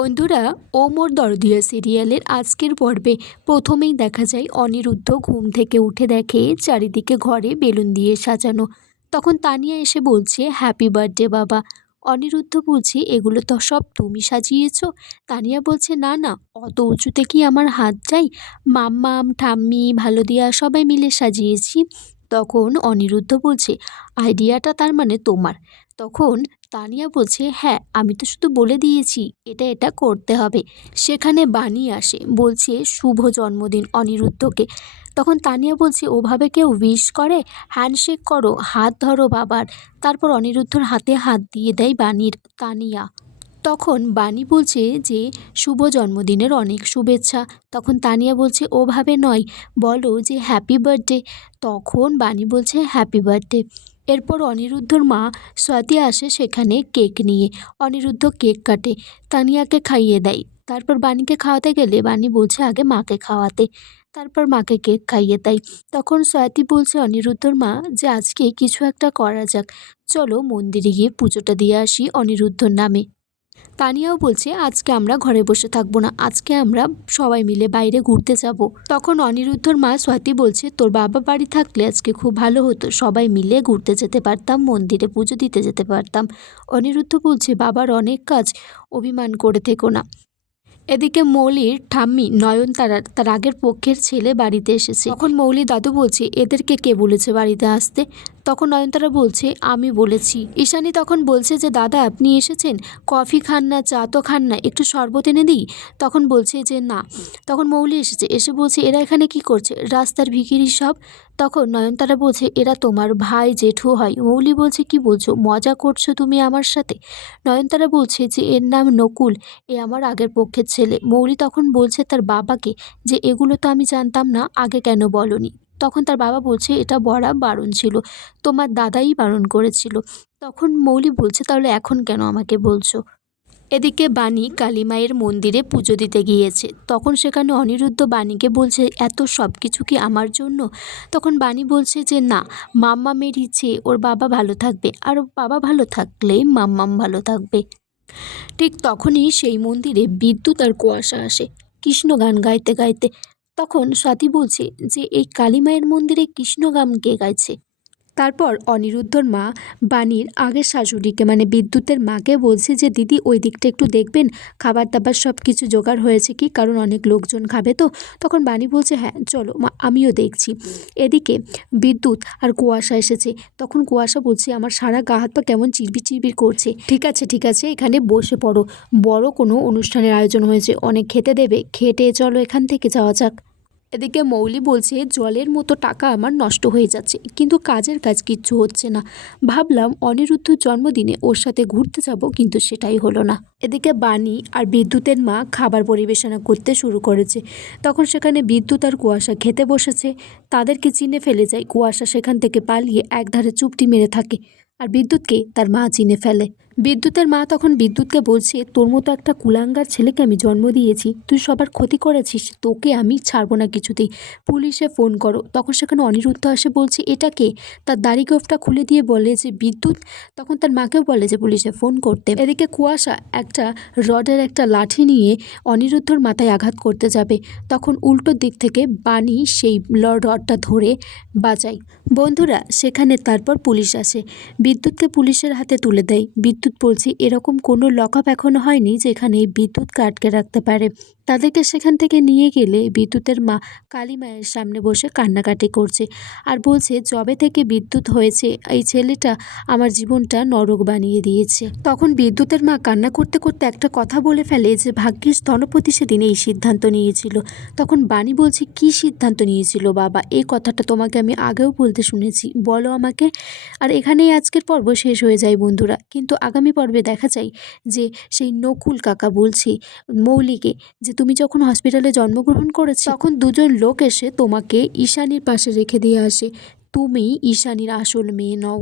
বন্ধুরা, ও মোর দরদিয়া সিরিয়ালের আজকের পর্বে প্রথমেই দেখা যায় অনিরুদ্ধ ঘুম থেকে উঠে দেখে চারিদিকে ঘরে বেলুন দিয়ে সাজানো। তখন তানিয়া এসে বলছে, হ্যাপি বার্থডে বাবা। অনিরুদ্ধ বলছে, এগুলো তো সব তুমি সাজিয়েছো। তানিয়া বলছে, না না, অত উঁচুতে কি আমার হাত যায়? মাম্মাম, ঠাম্মি, ভালো দিয়া সবাই মিলে সাজিয়েছি। তখন অনিরুদ্ধ বলছে, আইডিয়াটা তার মানে তোমার? তখন তানিয়া বলছে, হ্যাঁ, আমি তো শুধু বলে দিয়েছি এটা এটা করতে হবে। সেখানে বাণী আসে, বলছে শুভ জন্মদিন অনিরুদ্ধকে। তখন তানিয়া বলছে, ওভাবে কেউ উইশ করে? হ্যান্ডশেক করো, হাত ধরো বাবার। তারপর অনিরুদ্ধর হাতে হাত দিয়ে দেয় বাণীর তানিয়া। তখন বাণী বলছে যে শুভ জন্মদিনের অনেক শুভেচ্ছা। তখন তানিয়া বলছে, ওভাবে নয়, বলো যে হ্যাপি বার্থডে। তখন বাণী বলছে, হ্যাপি বার্থডে। এরপর অনিরুদ্ধর মা স্বাতি আসে সেখানে কেক নিয়ে। অনিরুদ্ধ কেক কাটে, তানিয়াকে খাইয়ে দেয়। তারপর বাণীকে খাওয়াতে গেলে বাণী বলছে আগে মাকে খাওয়াতে। তারপর মাকে কেক খাইয়ে দেয়। তখন স্বাতি বলছে অনিরুদ্ধর মা যে আজকে কিছু একটা করা যাক, চলো মন্দিরে গিয়ে পুজোটা দিয়ে আসি অনিরুদ্ধর নামে। তানিয়াও বলছে, আজকে আমরা ঘরে বসে থাকবো না, আজকে আমরা সবাই মিলে বাইরে ঘুরতে যাব। তখন অনিরুদ্ধর মা স্বাতি বলছে, তোর বাবা বাড়ি থাকলে আজকে খুব ভালো হতো, সবাই মিলে ঘুরতে যেতে পারতাম, মন্দিরে পুজো দিতে যেতে পারতাম। অনিরুদ্ধ বলছে, বাবার অনেক কাজ, অভিমান করে থেকো না। এদিকে মৌলির ঠাম্মি নয়নতারা, তার আগের পক্ষের ছেলে বাড়িতে এসেছে। তখন মৌলি দাদু বলছে, এদেরকে কে বলেছে বাড়িতে আসতে? তখন নয়নতারা বলছে, আমি বলেছি। ঈশানী তখন বলছে যে দাদা আপনি এসেছেন, কফি খান না, চা তো খান না, একটু শরবত এনে দিই? তখন বলছে যে না। তখন মৌলি এসেছে, এসে বলছে, এরা এখানে কি করছে? রাস্তার ভিখিরি সব। তখন নয়নতারা বলছে, এরা তোমার ভাই জেঠু হয়। মৌলি বলছে, কি বলছো, মজা করছো তুমি আমার সাথে? নয়নতারা বলছে যে এর নাম নকুল, এ আমার আগের পক্ষের ছেলে। মৌলি তখন বলছে তার বাবাকে যে এগুলো তো আমি জানতাম না, আগে কেন বলনি? তখন তার বাবা বলছে, এটা বলা বারণ ছিল, তোমার দাদাই বারণ করেছিল। তখন মৌলি বলছে, তাহলে এখন কেন আমাকে বলছো? এদিকে বাণী কালীমায়ের মন্দিরে পুজো দিতে গিয়েছে। তখন সেখানে অনিরুদ্ধ বাণীকে বলছে, এত সব কিছু কি আমার জন্য? তখন বাণী বলছে যে না, মাম্মামের ইচ্ছে ওর বাবা ভালো থাকবে, আর ওর বাবা ভালো থাকলেই মাম্মাম ভালো থাকবে। ঠিক তখনই সেই মন্দিরে বিদ্যুৎ আর কুয়াশা আসে কৃষ্ণ গান গাইতে গাইতে। তখন স্বাতি বলছে যে এই কালীমায়ের মন্দিরে কৃষ্ণ গান কে গাইছে? তারপর অনিরুদ্ধর মা বাণীর আগের শাশুড়িকে মানে বিদ্যুতের মাকে বলছে যে দিদি ওই দিকটা একটু দেখবেন, খাবার দাবার সব কিছু জোগাড় হয়েছে কি, কারণ অনেক লোকজন খাবে তো। তখন বাণী বলছে, হ্যাঁ চলো মা, আমিও দেখছি। এদিকে বিদ্যুৎ আর কুয়াশা এসেছে। তখন কুয়াশা বলছে, আমার সারা গা হাত পা কেমন চিরবির চিরবির করছে। ঠিক আছে ঠিক আছে, এখানে বসে পড়ো, বড় কোনো অনুষ্ঠানের আয়োজন হয়েছে, অনেক খেতে দেবে, খেটে চলো এখান থেকে যাওয়া যাক। এদিকে মৌলি বলছে, জলের মতো টাকা আমার নষ্ট হয়ে যাচ্ছে, কিন্তু কাজের কাজ কিচ্ছু হচ্ছে না। ভাবলাম অনিরুদ্ধর জন্মদিনে ওর সাথে ঘুরতে যাব, কিন্তু সেটাই হলো না। এদিকে বাণী আর বিদ্যুতের মা খাবার পরিবেশনা করতে শুরু করেছে। তখন সেখানে বিদ্যুৎ আর কুয়াশা খেতে বসেছে। তাদেরকে চিনে ফেলে যায়। কুয়াশা সেখান থেকে পালিয়ে একধারে চুপটি মেরে থাকে, আর বিদ্যুৎকে তার মা চিনে ফেলে। বিদ্যুতের মা তখন বিদ্যুৎকে বলছে, তোর মতো একটা কুলাঙ্গার ছেলেকে আমি জন্ম দিয়েছি, তুই সবার ক্ষতি করেছিস, তোকে আমি ছাড়বো না কিছুতেই, পুলিশে ফোন করো। তখন সেখানে অনিরুদ্ধ আসে, বলছে এটা কে? তার দাড়ি গোঁফটা খুলে দিয়ে বলে যে বিদ্যুৎ। তখন তার মাকেও বলে যে পুলিশে ফোন করতে। এদিকে কুয়াশা একটা রডের একটা লাঠি নিয়ে অনিরুদ্ধর মাথায় আঘাত করতে যাবে। তখন উল্টো দিক থেকে বাণী সেই রডটা ধরে বাঁচায়। বন্ধুরা, সেখানে তারপর পুলিশ আসে, বিদ্যুৎকে পুলিশের হাতে তুলে দেয়। বিদ্যুৎ বলছে, এরকম কোনো লকআপ এখনো হয়নি যেখানে বিদ্যুৎকে আটকে রাখতে পারে। তাদেরকে সেখান থেকে নিয়ে গেলে বিদ্যুতের মা কালী মায়ের সামনে বসে কান্নাকাটি করছে, আর বলছে যবে থেকে বিদ্যুৎ হয়েছে এই ছেলেটা আমার জীবনটা নরক বানিয়ে দিয়েছে। তখন বিদ্যুতের মা কান্না করতে করতে একটা কথা বলে ফেলে যে ভাগ্যিস ধনপতি সেদিন এই সিদ্ধান্ত নিয়েছিল। তখন বাণী বলছে, কি সিদ্ধান্ত নিয়েছিল বাবা? এই কথাটা তোমাকে আমি আগেও বলতে শুনেছি, বলো আমাকে। আর এখানেই আজকের পর্ব শেষ হয়ে যায় বন্ধুরা, কিন্তু আগামী পর্বে দেখা যায় যে সেই নকুল কাকা বলছে মৌলিকে যে তুমি যখন হসপিটালে জন্মগ্রহণ করেছো তখন দুজন লোক এসে তোমাকে ঈশানীর পাশে রেখে দিয়ে আসে, তুমি ঈশানীর আসল মেয়ে নও।